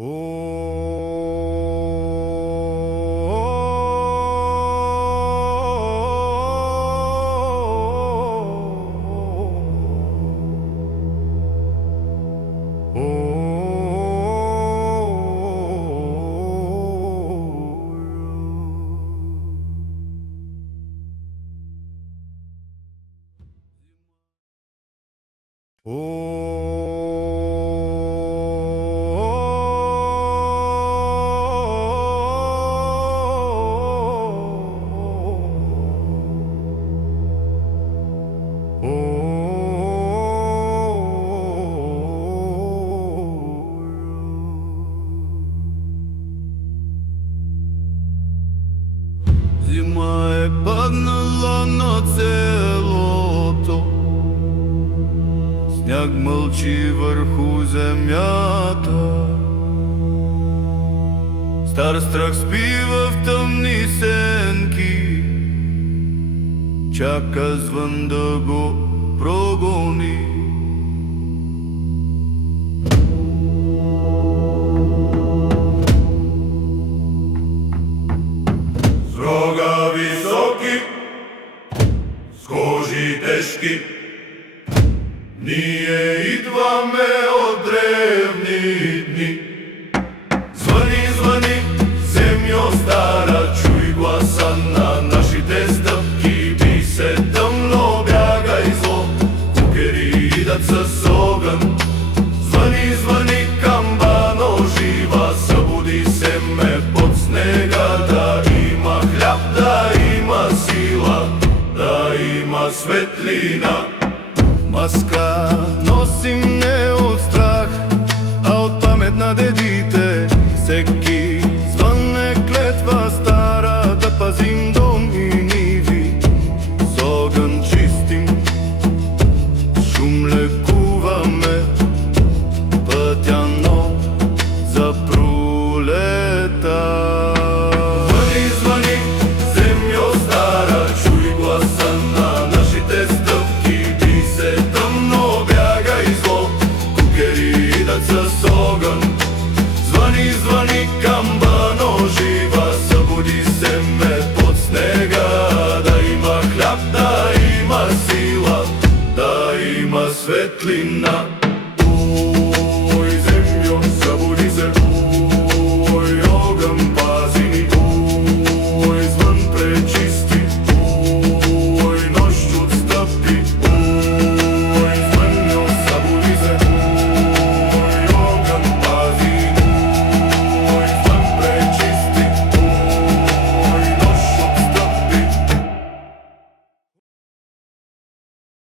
Зима е паднала на целото, сняг мълчи върху земята. Стар страх спи в тъмни сенки, чака звън да го прогони. С рога високи, с кожи тежки, ние идваме от древни дни. Звъни, звъни, земьо стара, чуй гласа на нашите стъпки. Би се тъмно, бягай зло, кукери идат с огън. Звъни, звъни, камбано жива, събуди се ме под снега. Да има хляб, да има сила, да има светлина. Маска носим не от страх, а от памет на дедите. Всеки